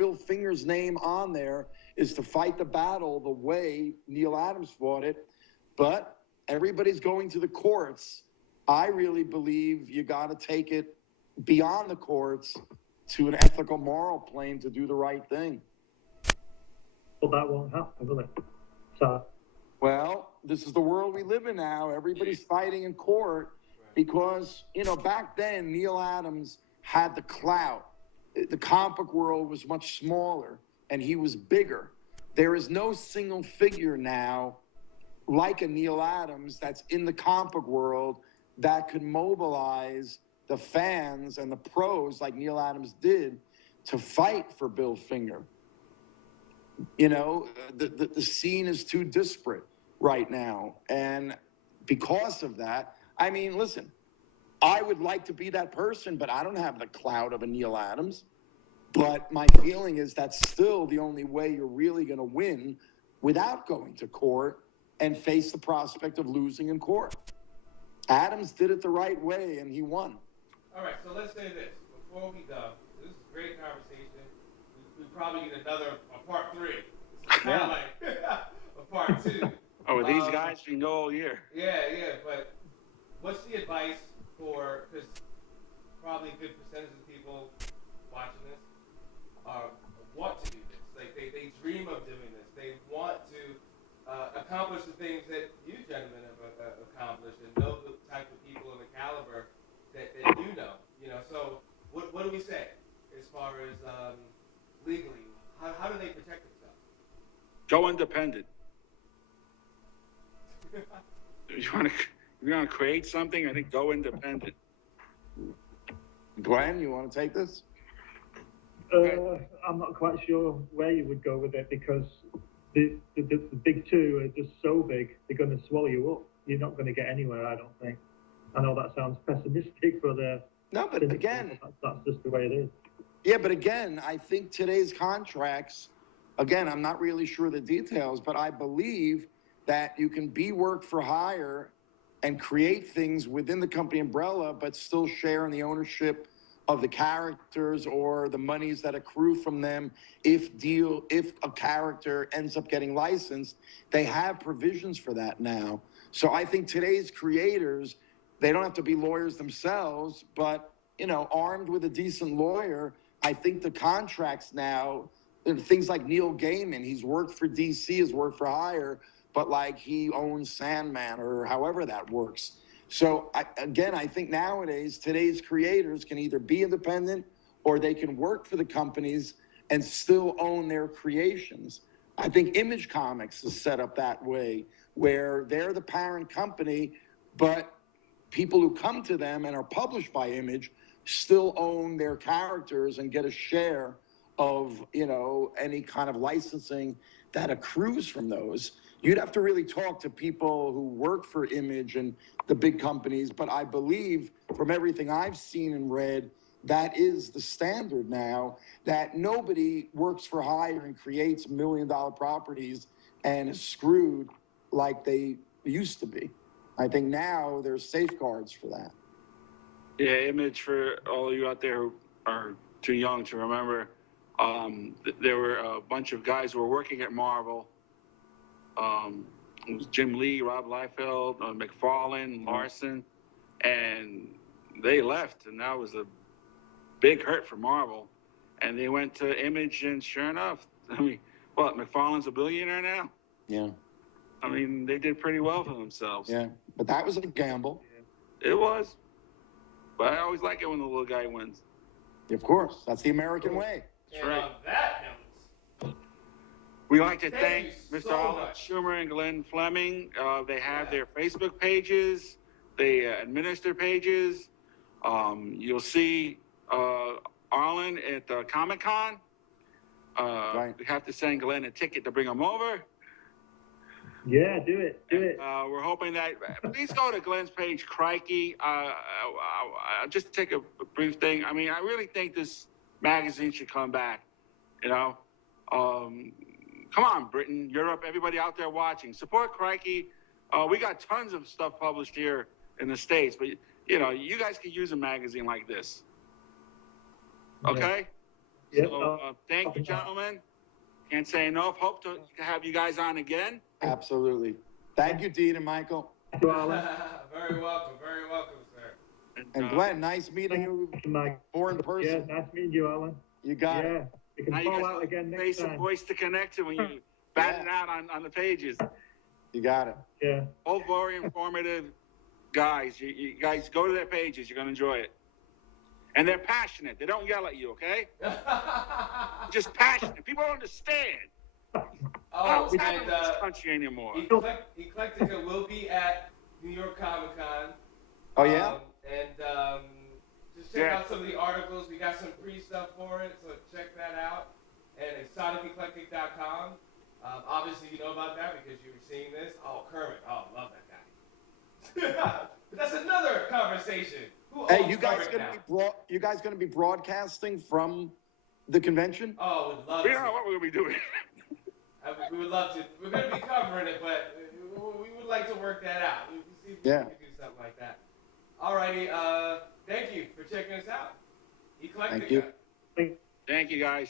Bill Finger's name on there is to fight the battle the way Neil Adams fought it. But everybody's going to the courts. I really believe you got to take it beyond the courts to an ethical, moral plane to do the right thing. But that won't happen, will it? So, well, this is the world we live in now. Everybody's fighting in court because, you know, back then Neil Adams had the clout. The comic book world was much smaller and he was bigger. There is no single figure now like a Neil Adams that's in the comic book world that could mobilize the fans and the pros like Neil Adams did to fight for Bill Finger. You know, the scene is too disparate right now. And because of that, I mean, listen, I would like to be that person, but I don't have the clout of a Neil Adams. But my feeling is that's still the only way you're really going to win without going to court and face the prospect of losing in court. Adams did it the right way, and he won. All right, so let's say this. Before we go, this is a great conversation. We probably get a part 3. This is kind of like a part 2. Oh, with these guys, you can go all year. Yeah, but what's the advice for, because probably a good percentage of people watching this want to do this. Like, they dream of doing this. They want to accomplish the things that you gentlemen have accomplished and know the type of people and the caliber that you know. You know, so what do we say as far as legally? How do they protect themselves? Go independent. If you want to create something, I think go independent. Glenn, you want to take this? I'm not quite sure where you would go with it because the big two are just so big, they're going to swallow you up. You're not going to get anywhere, I don't think. I know that sounds pessimistic, but no, but again, that's just the way it is. Yeah, but again, I think today's contracts, again, I'm not really sure the details, but I believe that you can be work for hire and create things within the company umbrella, but still share in the ownership of the characters or the monies that accrue from them if a character ends up getting licensed. They have provisions for that now. So I think today's creators, they don't have to be lawyers themselves, but, you know, armed with a decent lawyer, I think the contracts now, things like Neil Gaiman, he's worked for DC, has worked for hire, but like he owns Sandman or however that works. So I think nowadays, today's creators can either be independent or they can work for the companies and still own their creations. I think Image Comics is set up that way, where they're the parent company, but people who come to them and are published by Image still own their characters and get a share of, you know, any kind of licensing that accrues from those. You'd have to really talk to people who work for Image and the big companies, but I believe from everything I've seen and read, that is the standard now, that nobody works for hire and creates $1 million properties and is screwed like they used to be. I think now there's safeguards for that. Yeah, Image, for all of you out there who are too young to remember, there were a bunch of guys who were working at Marvel. It was Jim Lee, Rob Liefeld, McFarlane, Larson, and they left, and that was a big hurt for Marvel. And they went to Image, and sure enough, I mean, what, McFarlane's a billionaire now? Yeah. I mean, they did pretty well for themselves. Yeah, but that was a gamble. It was. But I always like it when the little guy wins. Of course, that's the American way. That's right. On that note, we like to thank you Mr. so Alan much. Schumer and Glenn Fleming. They have their Facebook pages. They administer pages. You'll see Arlen at Comic-Con. Right. We have to send Glenn a ticket to bring him over. Yeah, do it. We're hoping that, please go to Glenn's page, Crikey. I'll just take a brief thing. I mean, I really think this magazine should come back, you know. Come on, Britain, Europe, everybody out there watching. Support Crikey. We got tons of stuff published here in the States, but, you know, you guys could use a magazine like this. Okay? Yeah, So thank you, gentlemen. Can't say enough. Hope to have you guys on again. Absolutely. Thank you, Dean and Michael. Thank you, Alan. Very welcome, sir. And Glenn, nice meeting you Thank you, Mike. more in Yeah, person. nice meeting you, Alan. You got Yeah, it. we can Now you fall guys out again next face and time. voice to connect to when you bat it out on the pages. You got it. Yeah. All very informative guys. You guys go to their pages. You're going to enjoy it. And they're passionate. They don't yell at you, okay? Just passionate. People don't understand. Oh, What's happening and in this country anymore? Eclectica will be at New York Comic Con. Oh, yeah? Just check out some of the articles. We got some free stuff for it, so check that out. And exoticeclectic.com. Obviously, you know about that because you were seeing this. Oh, Kermit. Oh, love that guy. But that's another conversation. Who Hey, owns you guys Kermit gonna now? you guys gonna be broadcasting from the convention? Oh, we'd love We to. don't know what we're going to be doing. We would love to. We're going to be covering it, but we would like to work that out. We see if we Yeah. can do something like that. Alrighty, thank you for checking us out. Eclectica. Thank you. Thank you, guys.